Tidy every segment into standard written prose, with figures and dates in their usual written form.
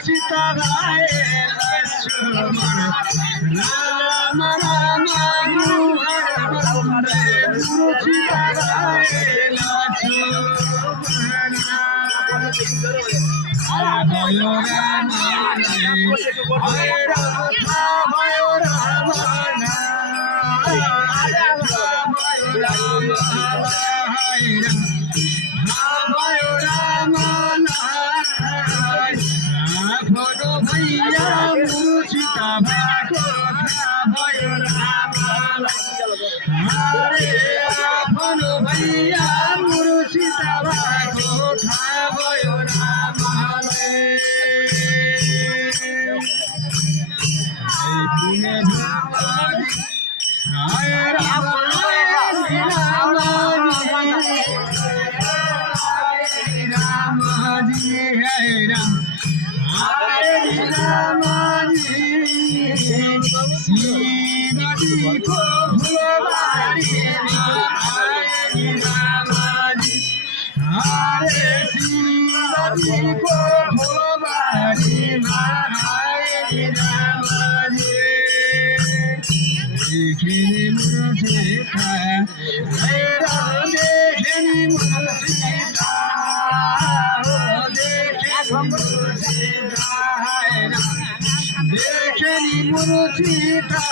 सीता राय लक्ष्मण राम राम गुरु सीता राय लक्ष्मण भयो राम हरे राम भयो राम भैया मुर्शिदा भएको भयो राम हरे आफ्नो भैया मुर्शिदा भएको भयो रामले मुर्शिदा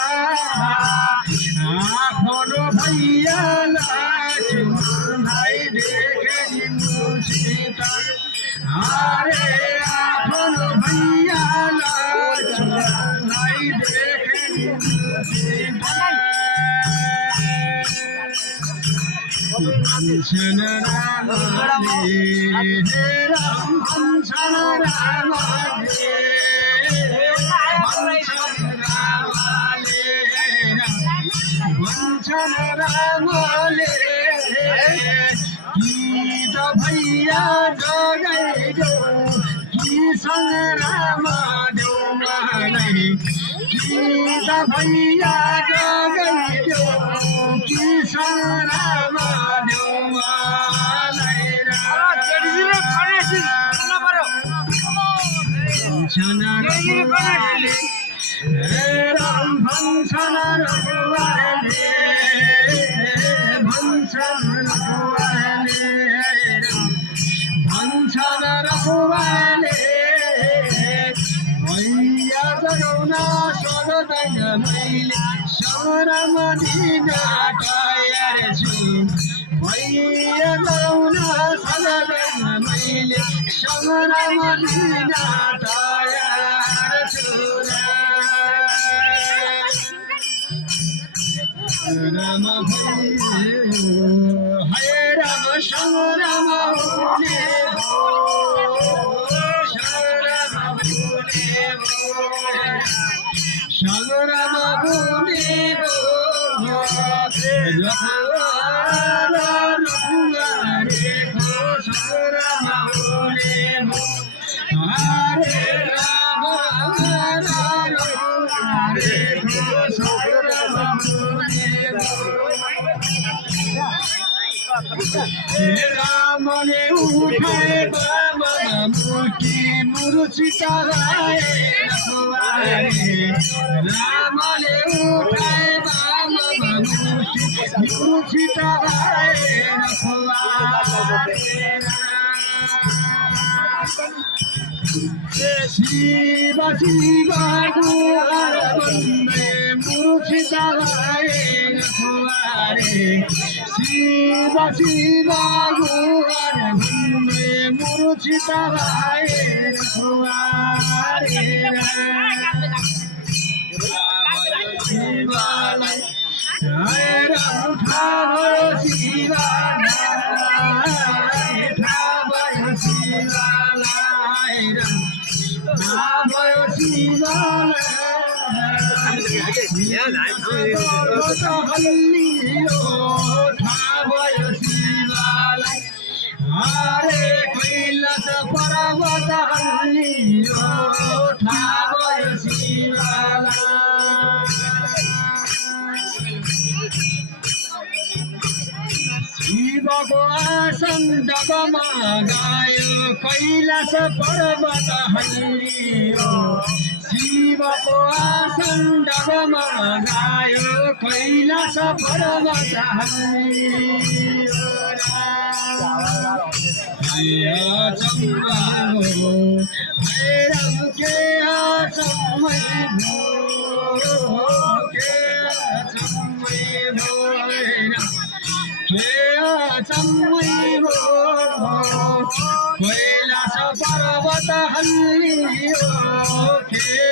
आफ्नो भैया लक्ष्मण भाइ देखनी मुर्शिदा हरे आफ्नो भैया लक्ष्मण भाइ देखनी मुर्शिदा भन्छन् रामले राम भन्छन् रामले भन्छन् रामले गीत भैया जगाइदेऊ कि सङ्ग्राम देऊ मलाई गीत भैया जगाइदेऊ कि सङ्ग्राम देऊ मलाई भन्छन् रामले राम भन्छन् रघुवरले भन्छन् रघुवरले भन्छन् रघुवरले भैया जगाउन सक्दैन मैले सङ्ग्राम दिन तयार छु भैया जगाउन सक्दैन मैले सङ्ग्राम दिन तयार छु राम हरे राम सङ्ग्राम हुने सङ्ग्राम हुने सङ्ग्राम हुने हरे राम रामले उठाए मूर्ति मुर्शिदा राय रामले उठाए मूर्ति मुर्शिदा राय शिव शिव गुरुवन्दे मुर्शिदा राय शिव शिव गुरुवन्दे मुर्शिदा राय शिवलाई हरे कैलास पर्वत हल्लियो ठावर शिवाला शिवको आसन डगमा गायो कैलास पर्वत हल्लियो शिवको आसन डगमा गायो कैलास पर्वत हल्लियो चम्बो भैरव के समय भो के समय भो कैलास पर्वत हल्लियो के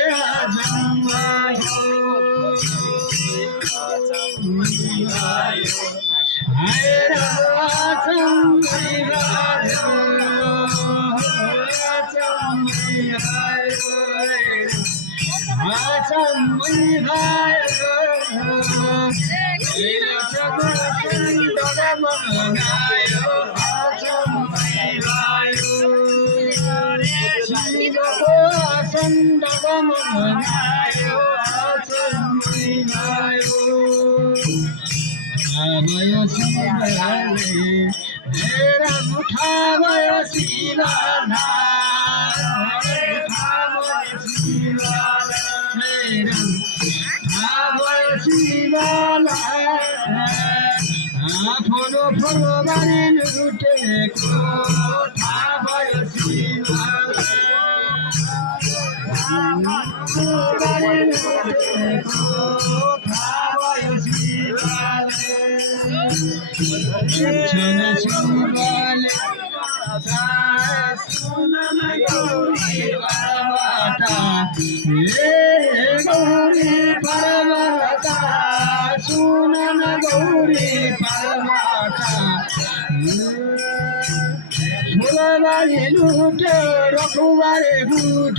रखुवारे गुट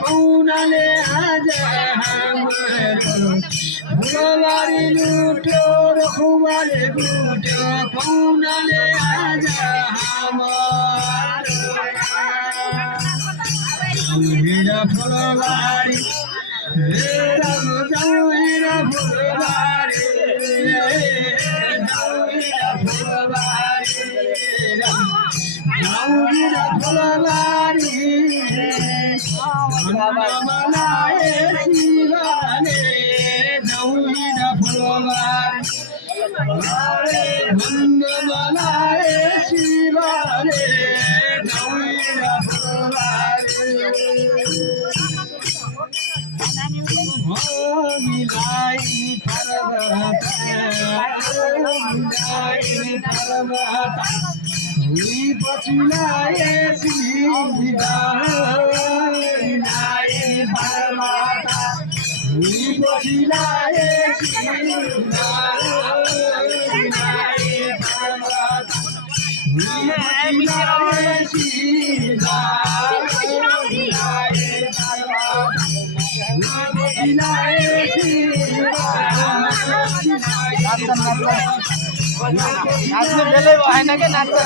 कौनाले आज फुलबारी लुट्यो रखुवारे गुट कौनाले आज हीरा फुलबारी हीरा फुलबारी मनाए शिवाने दौड़ा फुलबारी भंग मनाए शिवाने दौड़ा फुलबारी मिलाई पर्वत बचिलाए सीधा बचिलाए नाच्नु बेलै भएन के नाच्छ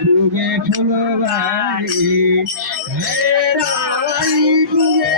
पुगे फुलबारी पुगे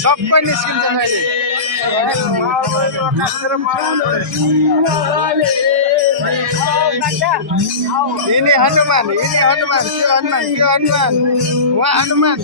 सबै निस्किन्छन् अहिले यिनी हनुमान त्यो हनुमान उहाँ हनुमान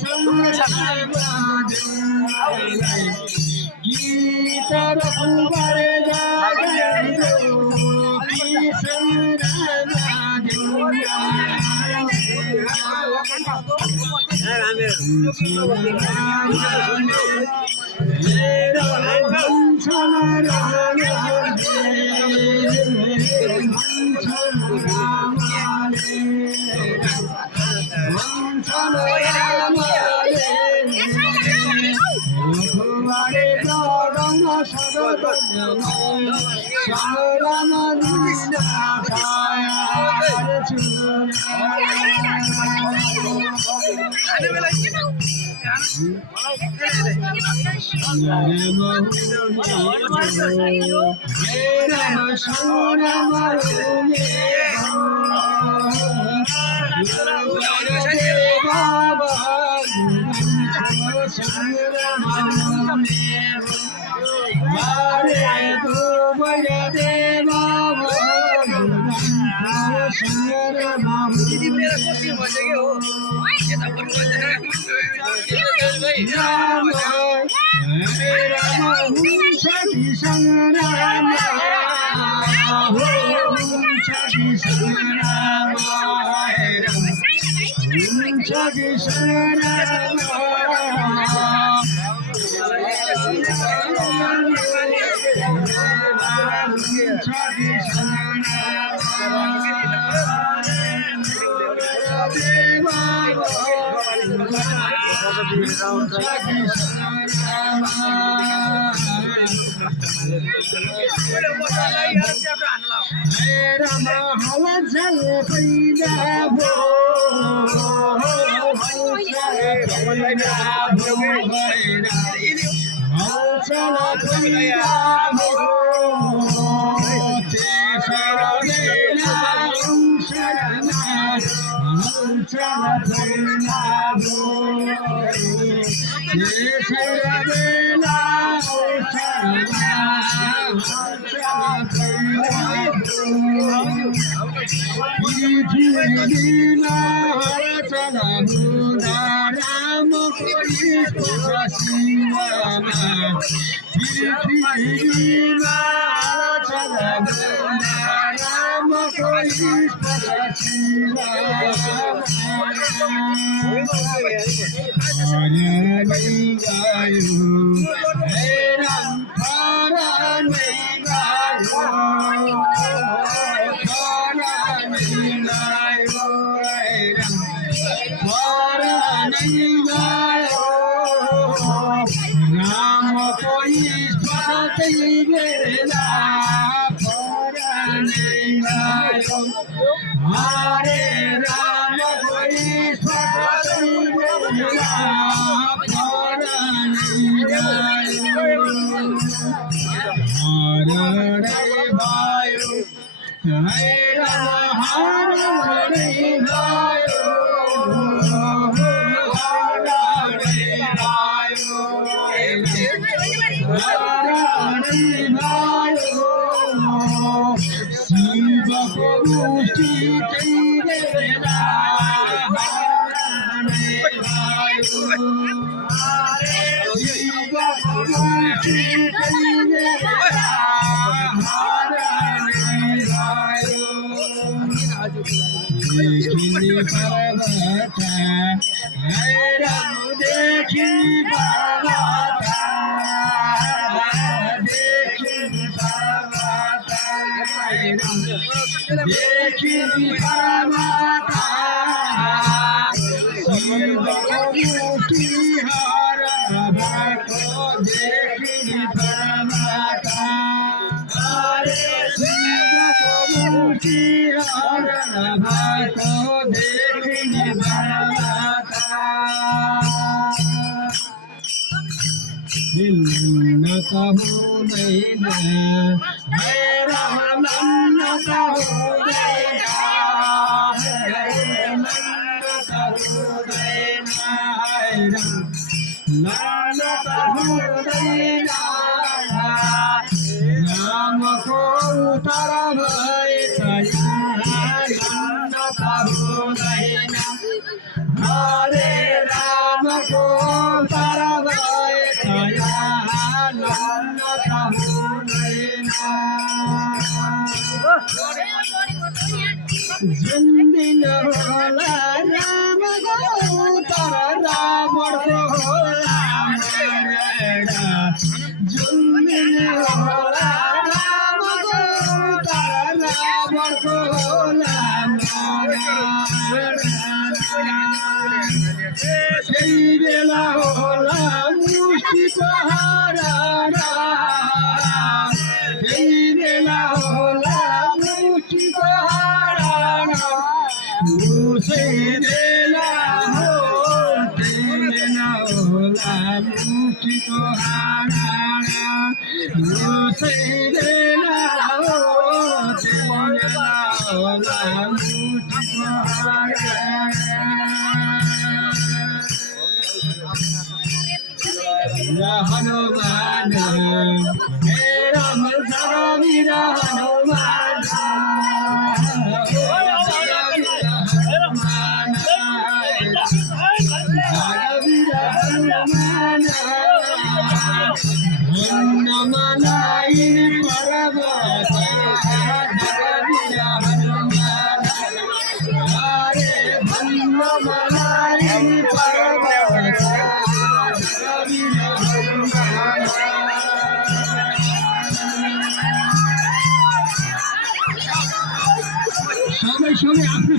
हिंदता हुँदैन हे राम नन्नता हुँदैन हे नन्नता हुँदैन हे राम नन्नता हुँदैन रामको उतार भएछ नन्नता हुँदैन हरे रामको उतार भएछ नन्नता हुँदैन जुन दिन होला रामको उतार रावणको होला मरेडा जुन दिन होला रामको उतार रावणको होला मरेडा त्यही बेला होला मुष्टिको हराना त्यही बेला होला मुष्टिको हराना उसै बेला हो त्यही बेला होला मुष्टिको हराना उसै बेला हो त्यही बेला होला मुष्टिको हराना हनुमान हे राम जगवीर हनुमान जगवीर हनुमान हनुमानाई पर्वत जगवीर हनुमान हरे हनुमानाई पर्वत सबै सबै आफ्नो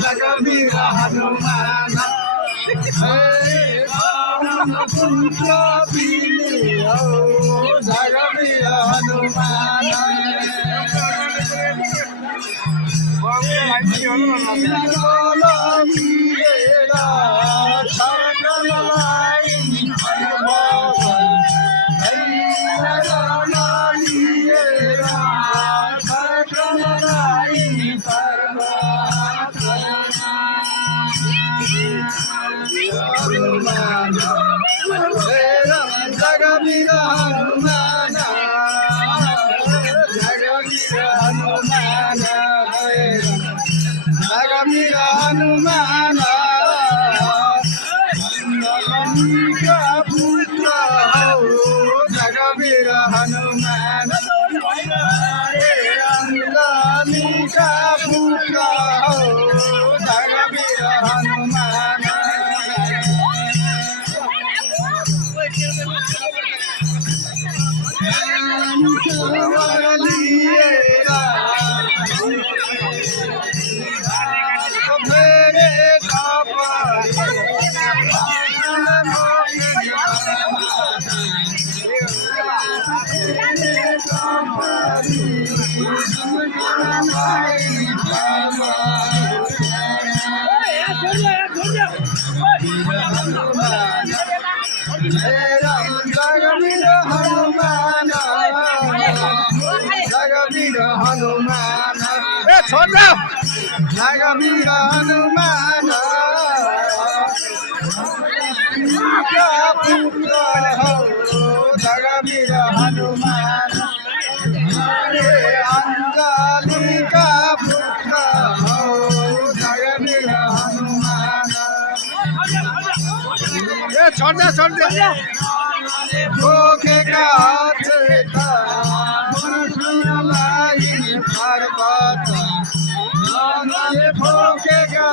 जगवीर हनुमान पुत्र पिले हो जगवीर हनुमान जगवीर हनुमान जगवीर हनुमान जगवीर हनुमान का पुत्र हो जगवीर हनुमान का पुत्र हो जगवीर हनुमान जगवीर हनुमान जगवीर हनुमान छोड़ दो जगवीर हनुमान का पुत्र हो जगवीर हनुमान हरे अंजलि का पुत्र हो जगवीर हनुमान छोड़ दे भोगेका चेता मनसुनलाई पर्वत भोगेका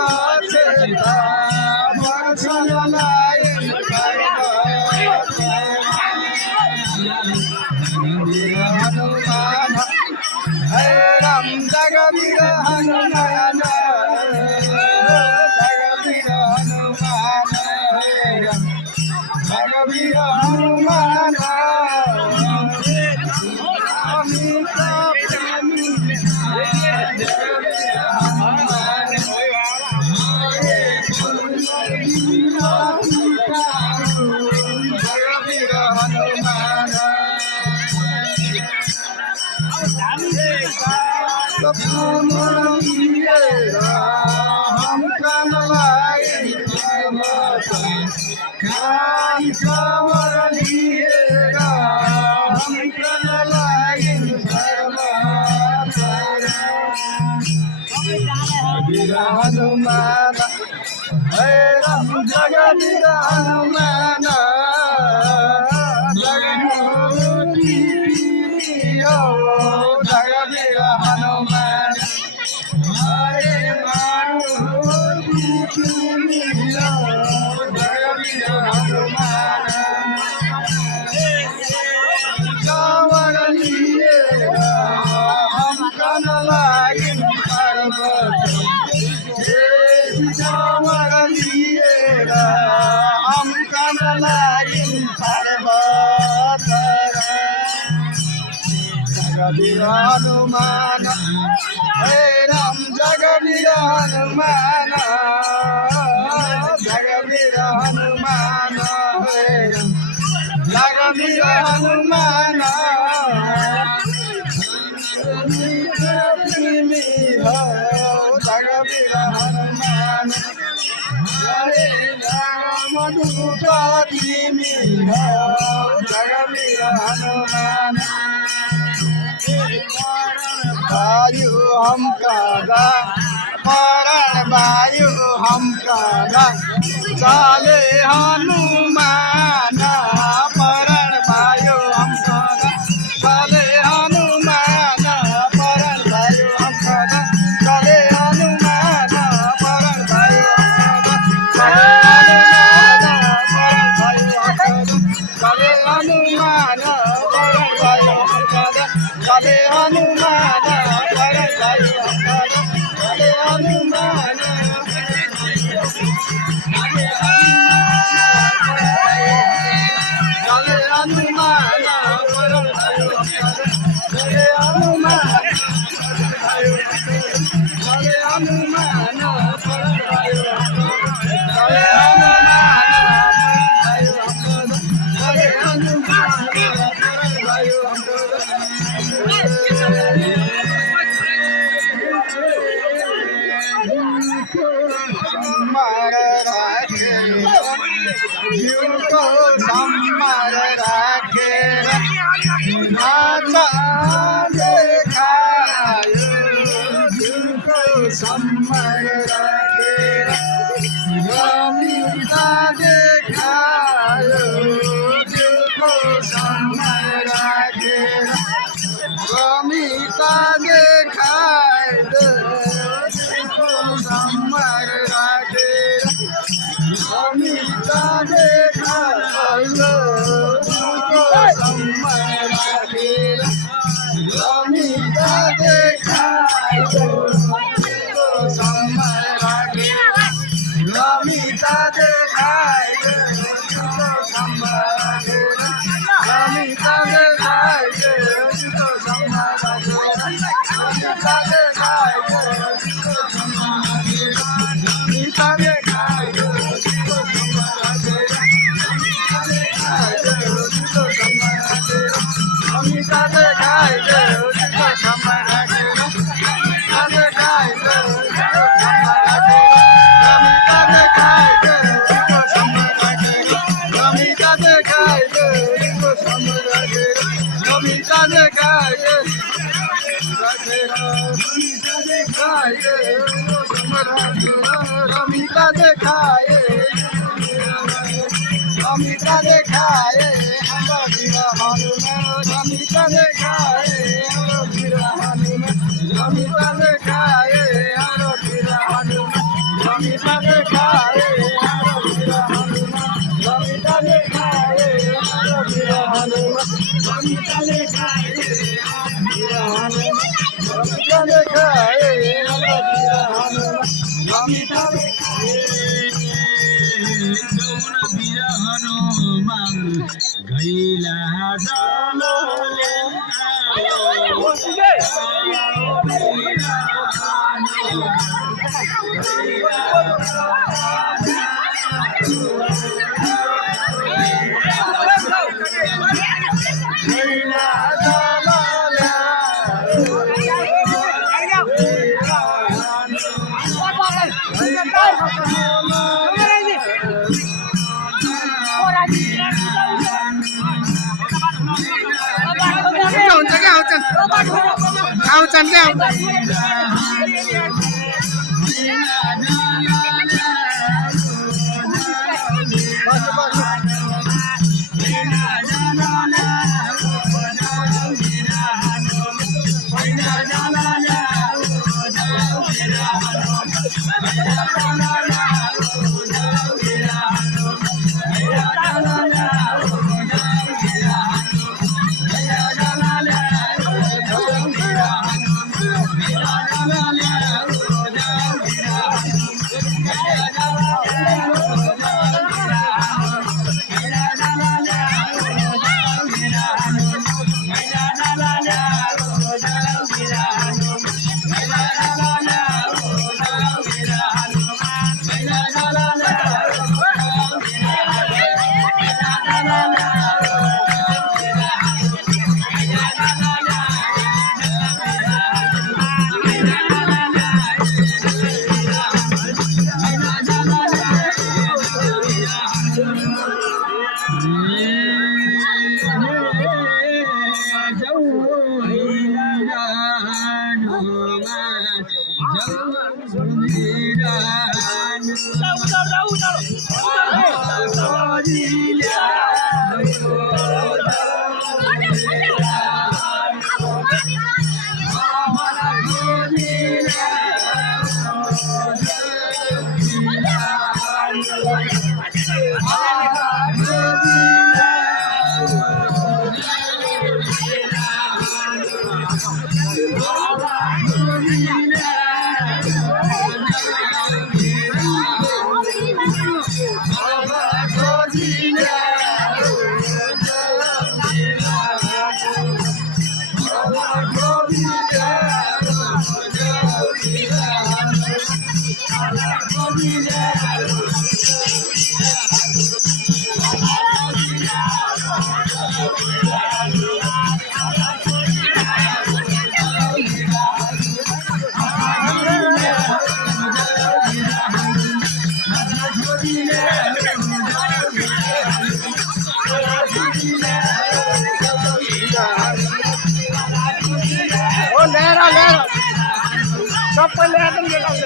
चेता मनसुनलाई पर्वत हनुमान हे राम जगवीर हनुमान सीतावर लिएर हम कनलाई वीर हनुमान हे राम जगवीर हनुमान जगवीर हनुमान हरे जगवीर हनुमान कांवर लिए हम कनलाई पर्वत कांवर लिए हम कनलाई पर्वत जगवीर हनुमान हे राम जगवीर हनुमान जगवीर हनुमान हे राम जगवीर हनुमान जगवीर हनुमान हरे राम दूत जगवीर हनुमान वायु हम कादा परण वायु हम कादा चाले हनुमान परण वायु हम कादा चाले हनुमान परण वायु हम कादा चाले हनुमान परण वायु चाले हनुमान परण वायु हम कादा चाले हनुमान परण वायु हम कादा चाले हनुमान चाले हनुमान परण वायु हम कादा चाले हनुमान चाले हनुमान परण वायु हम कादा चाले हनुमान परण वायु हम सम्मार राखे जिनको सम्मार राखे नाचा देखायो जिनको सम्मार राखे रमिता देखायो जिनको सम्मार राखे रमिता देखाय जिनको सम्मार राखे रमिता देखाय जिनको सम्मार राखे रमिता देखाय जिनको सम्मार राखे रमिता देखाय जिनको सम्मार राखे रमिता देखाय जिनको सम्मार राखे रमिता देखाय जिनको सम्मार राखे रमिता देखाय जिनको सम्मार राखे रमिता देखाय जिनको सम्मार राखे रमिता देखाय जिनको सम्मार राखे रमिता देखाय जिनको सम्मार राखे रमिता देखाय जिनको सम्मार राखे रमिता देखाय रमिता देखाय रमिता देखाय रमिता देखाय रमिता देखाय रमिता देखाय रमिता देखाय रमिता देखाय रमिता देखाय रमिता हनुमान गैला Hola, उचल क्या बस बस ले रहा सब पहले आदम के पास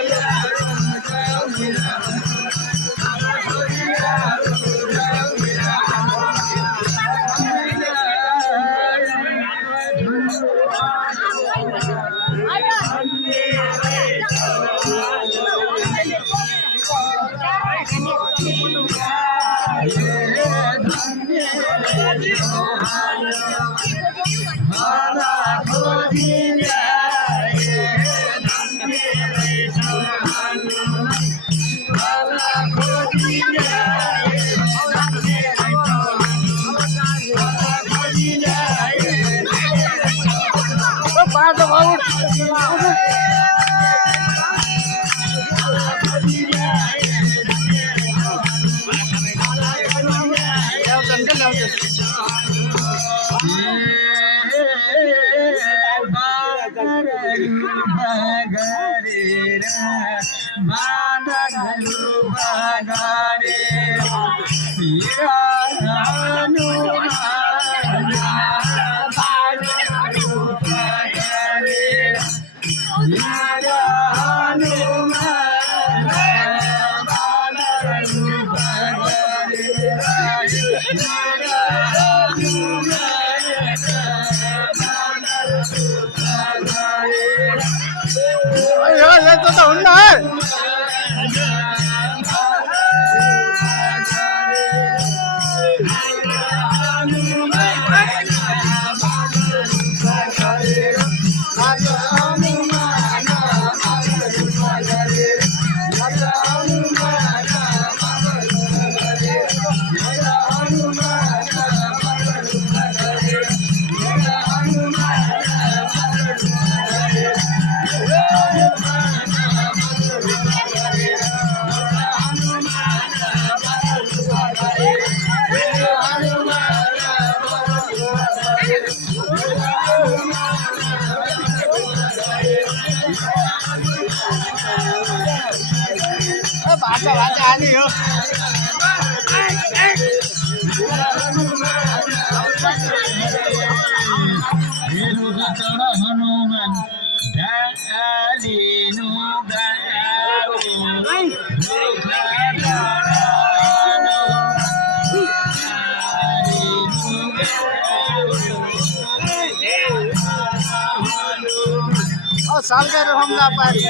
हनुमान सालकर हमला पारी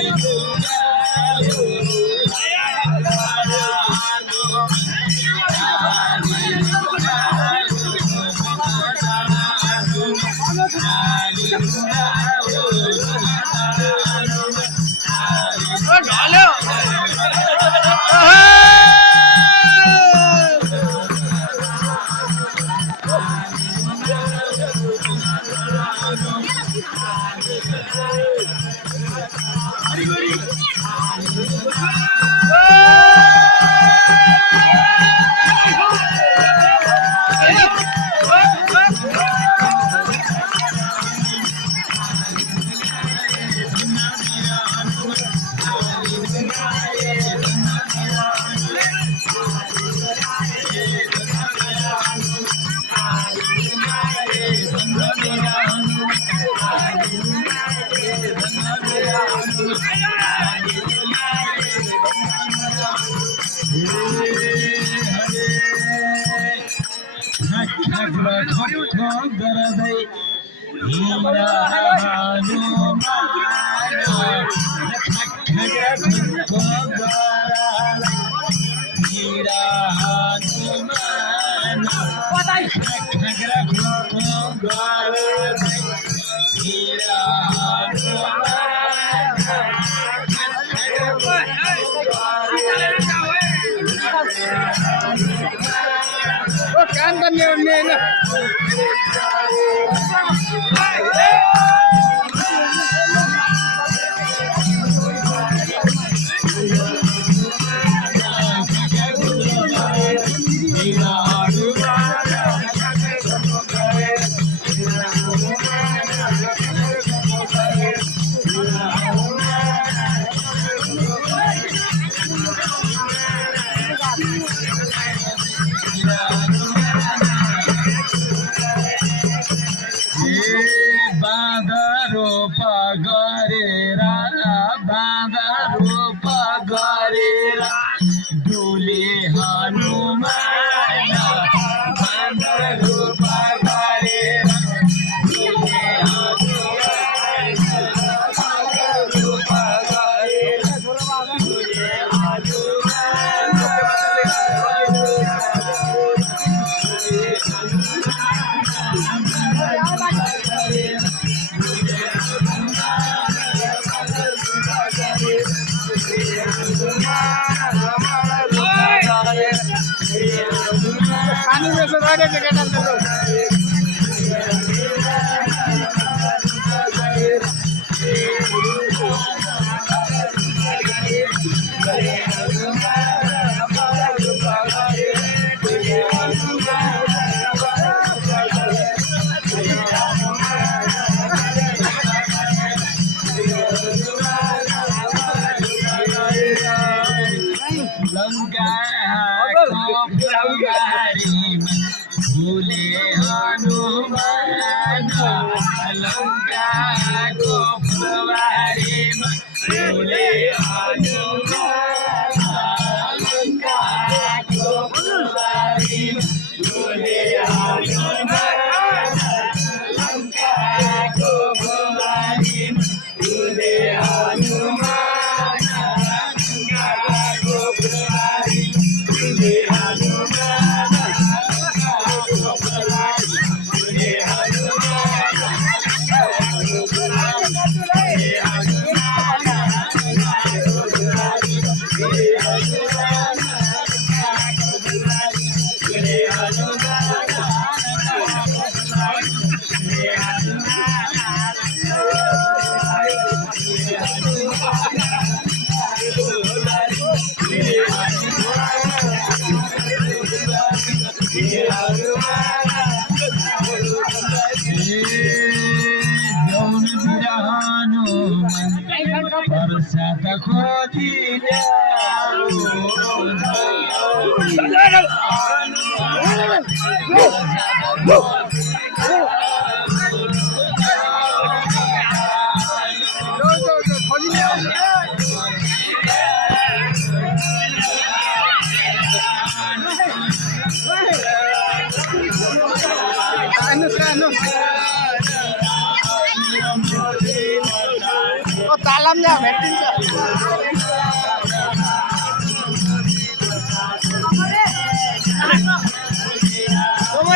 सलाम द्या भेटतील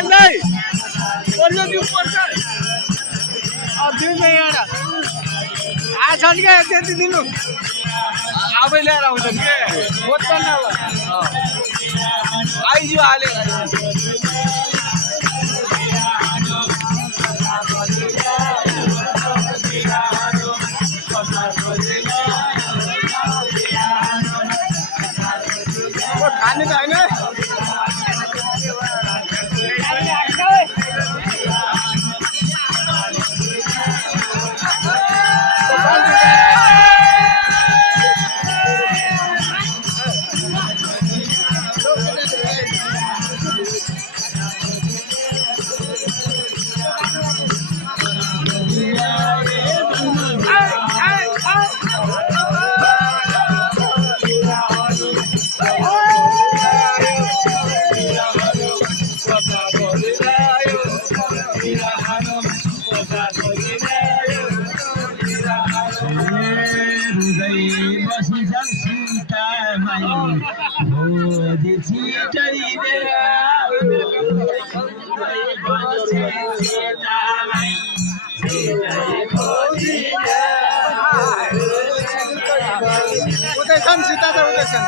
नहीं परसों भी ऊपर से और दिन में यार आज हट गए थे दिनों आवे ले रहा हूँ सबके बहुत करना हुआ आई जी आले वो खाने का है ना उदयसन सीताचा उदयसन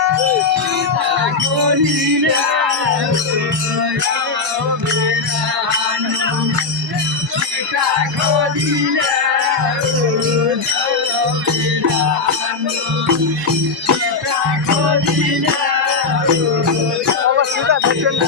सीता भेटेल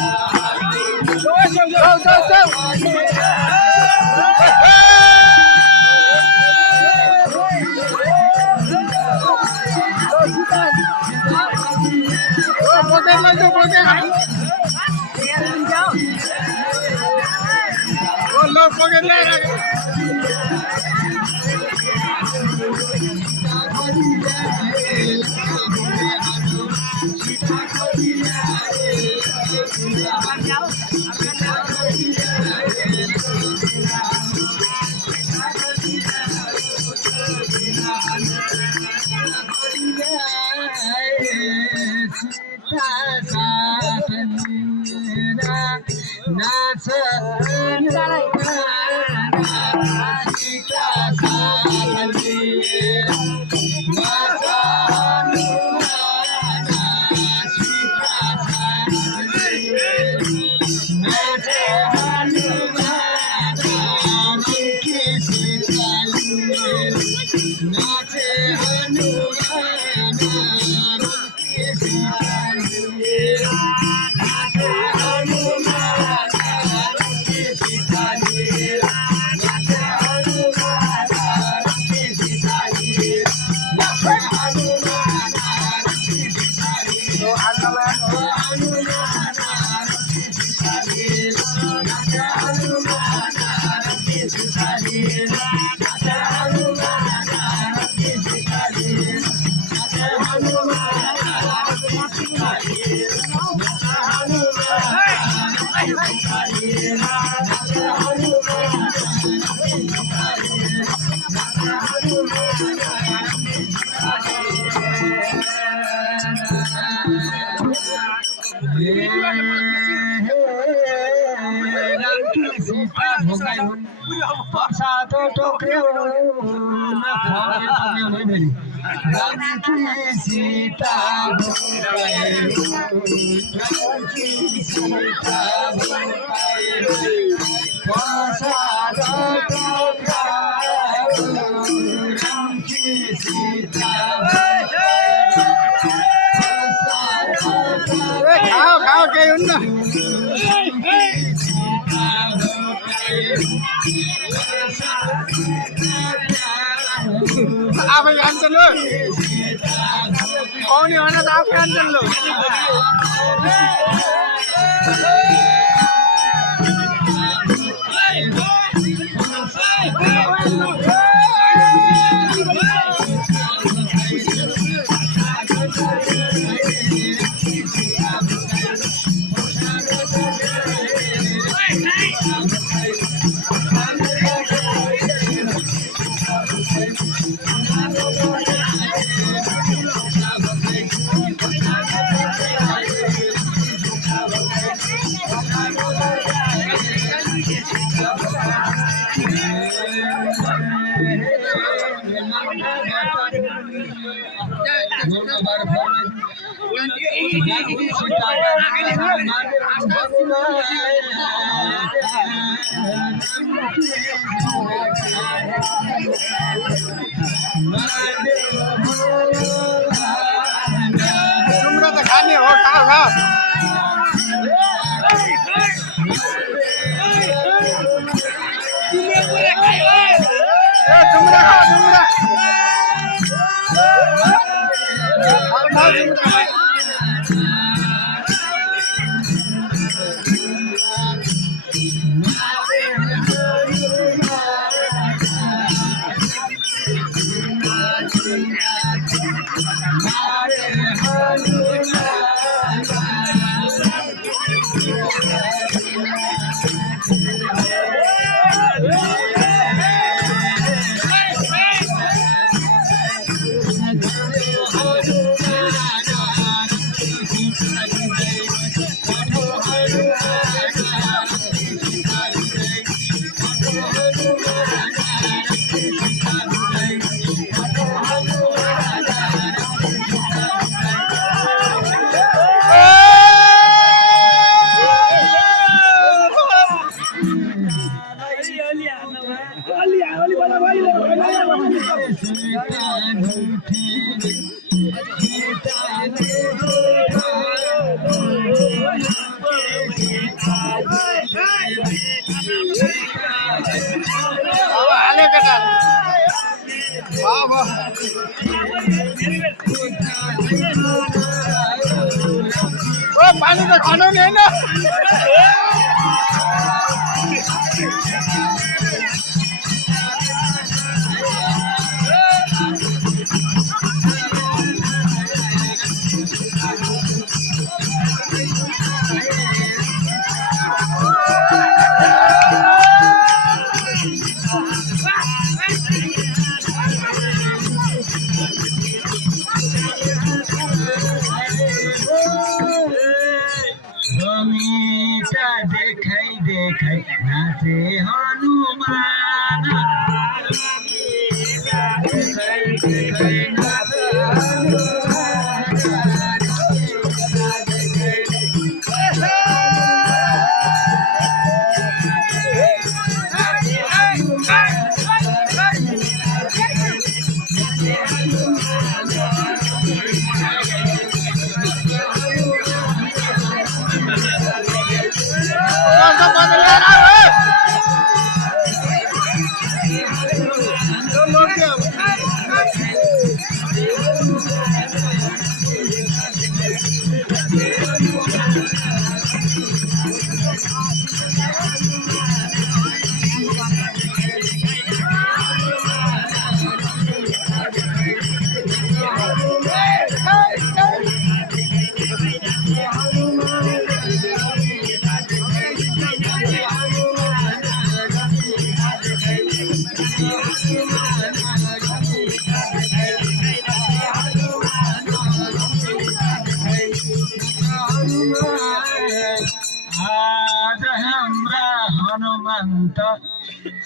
लोग पकड़ ले खाओ खाओ के उन्ना आप आंसर लो कौन है ना आप आंसर लो Thank you. तुमरा तो खाने हो खा तुमरा पानी तो खाना नहीं ना देखै नाचे हनुमान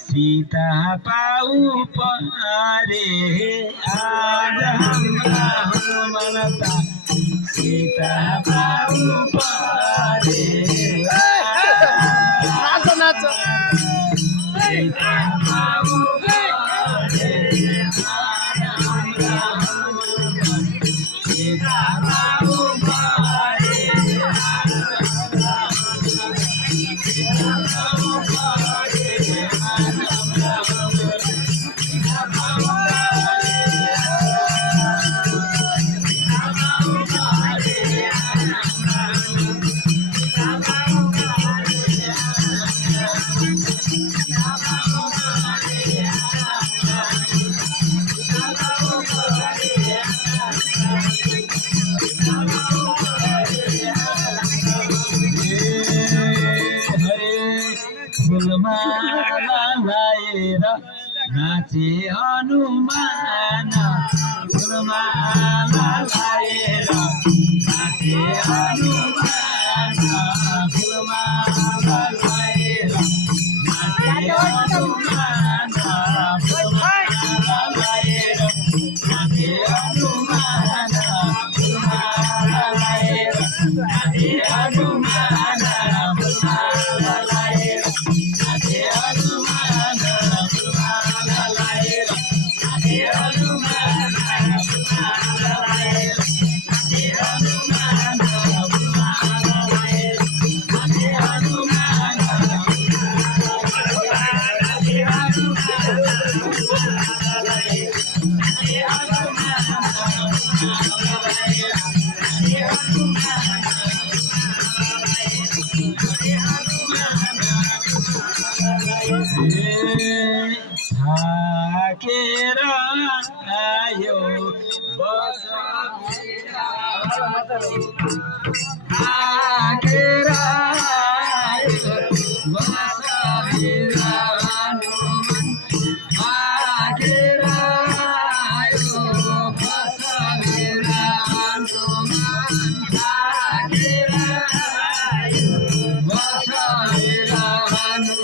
सीता पाऊ पारे आज हमरा हनुमनता सीता पाऊ पारे नाच नाच सीता पाऊ पारे आज हमरा हनुमनता सीता पाऊ पारे नाचे हनुमान फुलमाला लाएर नाचे हनुमान फुलमाला लाएर नाचे हनुमान फुलमाला लाएर नाचे हनुमान फुलमाला लाएर थाकेर आयो बस थाकेर आयो बस बिरानो थाकेर आयो बस बिरानो थाकेर आयो बस बिरानो